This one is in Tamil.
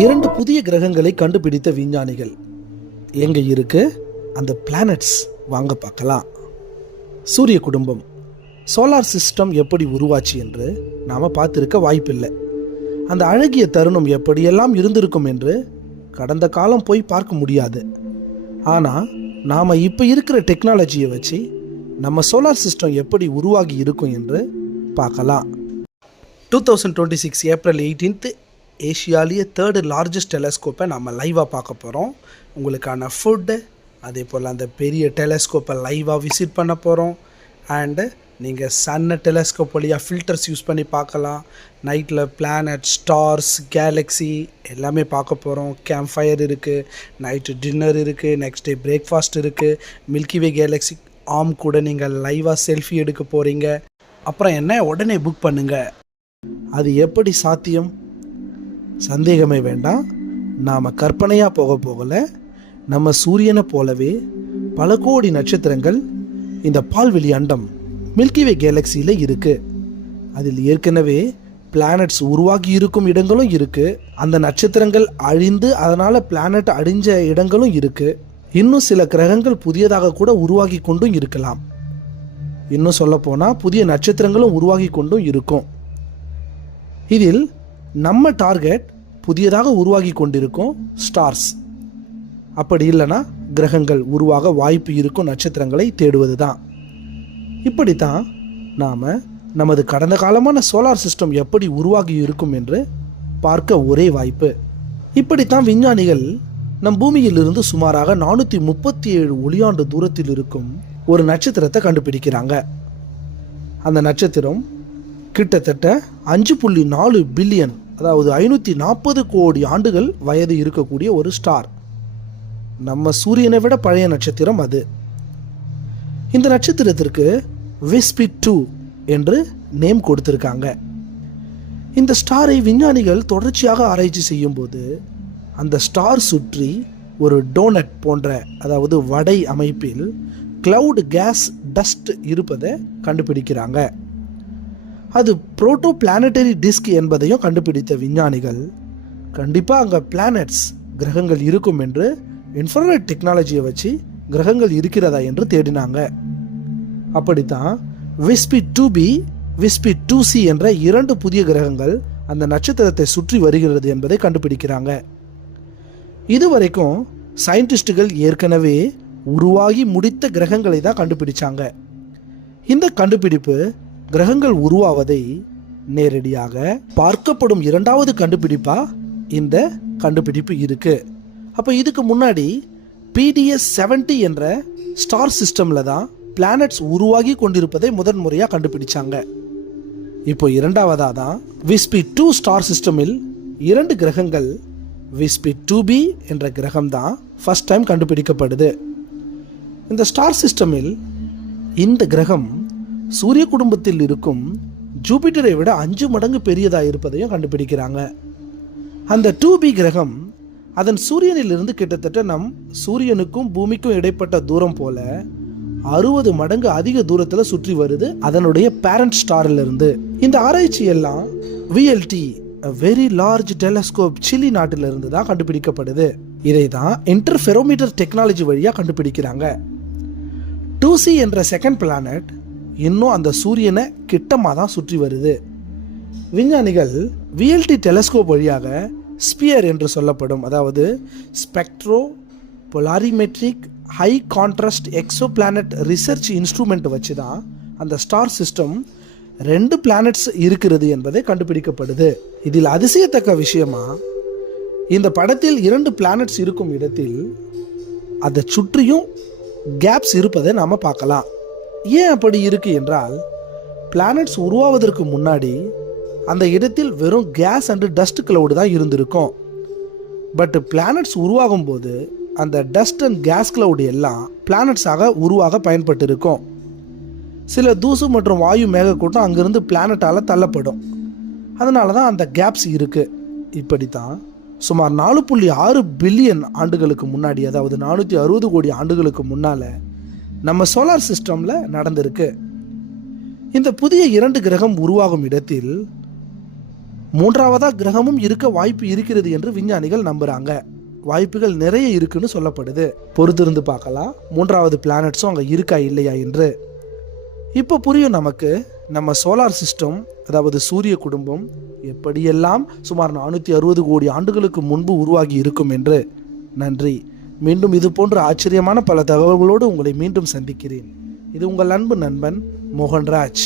2 புதிய கிரகங்களை கண்டுபிடித்த விஞ்ஞானிகள் எங்க இருக்கு அந்த பிளானட்ஸ் வாங்க பார்க்கலாம். சூரிய குடும்பம் சோலார் சிஸ்டம் எப்படி உருவாச்சு என்று நாம் பார்த்துருக்க வாய்ப்பில்லை. அந்த அழகிய தருணம் எப்படியெல்லாம் இருந்திருக்கும் என்று கடந்த காலம் போய் பார்க்க முடியாது. ஆனால் நாம் இப்போ இருக்கிற டெக்னாலஜியை வச்சு நம்ம சோலார் சிஸ்டம் எப்படி உருவாகி இருக்கும் என்று பார்க்கலாம். 2026 ஏப்ரல் 18 ஏஷியாலேயே 3rd லார்ஜஸ்ட் டெலஸ்கோப்பை நம்ம லைவாக பார்க்க போகிறோம். உங்களுக்கான ஃபுட்டு, அதே போல் அந்த பெரிய டெலஸ்கோப்பை லைவாக விசிட் பண்ண போகிறோம். அண்டு நீங்கள் சன்னை டெலஸ்கோப் வழியாக ஃபில்டர்ஸ் யூஸ் பண்ணி பார்க்கலாம். நைட்டில் பிளானட், ஸ்டார்ஸ், கேலக்ஸி எல்லாமே பார்க்க போகிறோம். கேம்ப் ஃபயர் இருக்குது, நைட்டு டின்னர் இருக்குது, நெக்ஸ்ட் டே பிரேக்ஃபாஸ்ட் இருக்குது. மில்கிவே கேலக்ஸி ஆம் கூட நீங்கள் லைவாக செல்ஃபி எடுக்க போகிறீங்க. அப்புறம் என்ன, உடனே புக் பண்ணுங்கள். அது எப்படி சாத்தியம்? சந்தேகமே வேண்டாம். நாம் கற்பனையாக போகல, நம்ம சூரியனை போலவே பல கோடி நட்சத்திரங்கள் இந்த பால்வெளி அண்டம் மில்கிவே கேலக்சியில் இருக்குது. அதில் ஏற்கனவே பிளானட்ஸ் உருவாகி இருக்கும் இடங்களும் இருக்குது. அந்த நட்சத்திரங்கள் அழிந்து அதனால் பிளானட் அழிஞ்ச இடங்களும் இருக்குது. இன்னும் சில கிரகங்கள் புதியதாக கூட உருவாகி கொண்டும் இருக்கலாம். இன்னும் சொல்லப்போனால் புதிய நட்சத்திரங்களும் உருவாகி கொண்டும் இருக்கும். இதில் நம்ம டார்கெட் புதியதாக உருவாகி கொண்டிருக்கும் ஸ்டார்ஸ். அப்படி இல்லைன்னா கிரகங்கள் உருவாக வாய்ப்பு இருக்கும் நட்சத்திரங்களை தேடுவது தான். இப்படித்தான் நாம் நமது கடந்த காலமான சோலார் சிஸ்டம் எப்படி உருவாகி இருக்கும் என்று பார்க்க ஒரே வாய்ப்பு. இப்படித்தான் விஞ்ஞானிகள் நம் பூமியிலிருந்து சுமாராக 437 ஒளியாண்டு தூரத்தில் இருக்கும் ஒரு நட்சத்திரத்தை கண்டுபிடிக்கிறாங்க. அந்த நட்சத்திரம் கிட்டத்தட்ட 5.4 பில்லியன், அதாவது 540 கோடி ஆண்டுகள் வயது இருக்கக்கூடிய ஒரு ஸ்டார். நம்ம சூரியனை விட பழைய நட்சத்திரம் அது. இந்த நட்சத்திரத்திற்கு விஸ்பி 2 என்று நேம் கொடுத்திருக்காங்க. இந்த ஸ்டாரை விஞ்ஞானிகள் தொடர்ச்சியாக ஆராய்ச்சி செய்யும்போது அந்த ஸ்டார் சுற்றி ஒரு டோனட் போன்ற, அதாவது வடை அமைப்பில் கிளவுட் கேஸ் டஸ்ட் இருப்பதை கண்டுபிடிக்கிறாங்க. அது புரோட்டோ பிளானட்டரி டிஸ்க் என்பதையும் கண்டுபிடித்த விஞ்ஞானிகள் கண்டிப்பாக அங்கே பிளானட்ஸ், கிரகங்கள் இருக்கும் என்று இன்ஃப்ராரெட் டெக்னாலஜியை வச்சு கிரகங்கள் இருக்கிறதா என்று தேடினாங்க. அப்படித்தான் விஸ்பி 2b, விஸ்பி 2c என்ற 2 புதிய கிரகங்கள் அந்த நட்சத்திரத்தை சுற்றி வருகிறது என்பதை கண்டுபிடிக்கிறாங்க. இதுவரைக்கும் சயின்டிஸ்டுகள் ஏற்கனவே உருவாகி முடித்த கிரகங்களை தான் கண்டுபிடிச்சாங்க. இந்த கண்டுபிடிப்பு கிரகங்கள் உருவாவதை நேரடியாக பார்க்கப்படும் 2வது கண்டுபிடிப்பா இந்த கண்டுபிடிப்பு இருக்கு. அப்போ இதுக்கு முன்னாடி PDS 70 என்ற ஸ்டார் சிஸ்டம்ல தான் பிளானட்ஸ் உருவாகி கொண்டிருப்பதை முதன்முறையாக கண்டுபிடிச்சாங்க. இப்போ 2வதாக தான் விஸ்பி 2 ஸ்டார் சிஸ்டமில் 2 கிரகங்கள், விஸ்பி 2b என்ற கிரகம் தான் ஃபர்ஸ்ட் டைம் கண்டுபிடிக்கப்படுது. இந்த ஸ்டார் சிஸ்டமில் இந்த கிரகம் சூரிய குடும்பத்தில் இருக்கும் ஜூபிட்டரை விட 5 மடங்கு பெரியதாக இருப்பதையும் கண்டுபிடிக்கிறாங்க. அந்த 2b கிரகம் அதன் சூரியனிலிருந்து கிட்டத்தட்ட நம் சூரியனுக்கும் பூமிக்கும் இடைப்பட்ட தூரம் போல 60 மடங்கு அதிக தூரத்தில் சுற்றி வருது அதனுடைய பேரண்ட் ஸ்டாரில் இருந்து. இந்த ஆராய்ச்சி எல்லாம் VLT, very large telescope, Chile நாட்டிலிருந்து தான் கண்டுபிடிக்கப்படுது. இதை தான் இன்டர்ஃபெரோமீட்டர் டெக்னாலஜி வழியாக கண்டுபிடிக்கிறாங்க. 2C என்ற செகண்ட் பிளானட் இன்னும் அந்த சூரியனை கிட்டமாக தான் சுற்றி வருது. விஞ்ஞானிகள் VLT டெலஸ்கோப் வழியாக ஸ்பியர் என்று சொல்லப்படும், அதாவது spectro polarimetric high contrast exoplanet research instrument வச்சு தான் அந்த ஸ்டார் சிஸ்டம் 2 பிளானட்ஸ் இருக்கிறது என்பதை கண்டுபிடிக்கப்படுது. இதில் அதிசயத்தக்க விஷயமா, இந்த படத்தில் 2 பிளானட்ஸ் இருக்கும் இடத்தில் அதை சுற்றியும் கேப்ஸ் இருப்பதை நாம் பார்க்கலாம். ஏன் அப்படி இருக்கு என்றால், பிளானட்ஸ் உருவாவதற்கு முன்னாடி அந்த இடத்தில் வெறும் கேஸ் அண்டு டஸ்ட் கிளவுட் தான் இருந்திருக்கும். பட் பிளானட்ஸ் உருவாகும் போது அந்த டஸ்ட் அண்ட் கேஸ் கிளவுட் எல்லாம் பிளானட்ஸாக உருவாக பயன்பட்டு இருக்கும். சில தூசு மற்றும் வாயு மேகக்கூட்டம் அங்கிருந்து பிளானட்டால் தள்ளப்படும். அதனால தான் அந்த கேப்ஸ் இருக்குது. இப்படித்தான் சுமார் 4.6 பில்லியன் ஆண்டுகளுக்கு முன்னாடி, அதாவது 460 கோடி ஆண்டுகளுக்கு முன்னால் நம்ம சோலார் சிஸ்டமில் நடந்திருக்கு. இந்த புதிய 2 கிரகம் உருவாகும் இடத்தில் மூன்றாவதா கிரகமும் இருக்க வாய்ப்பு இருக்கிறது என்று விஞ்ஞானிகள் நம்புறாங்க. வாய்ப்புகள் நிறைய இருக்குன்னு சொல்லப்படுது. பொறுத்திருந்து பார்க்கலாம் மூன்றாவது பிளானட்ஸும் அங்கே இருக்கா இல்லையா என்று. இப்போ புரியும் நமக்கு நம்ம சோலார் சிஸ்டம், அதாவது சூரிய குடும்பம் எப்படியெல்லாம் சுமார் 460 கோடி ஆண்டுகளுக்கு முன்பு உருவாகி இருக்கும் என்று. நன்றி. மீண்டும் இது போன்ற ஆச்சரியமான பல தகவல்களோடு உங்களை மீண்டும் சந்திக்கிறேன். இது உங்கள் அன்பு நண்பன் மோகன்ராஜ்.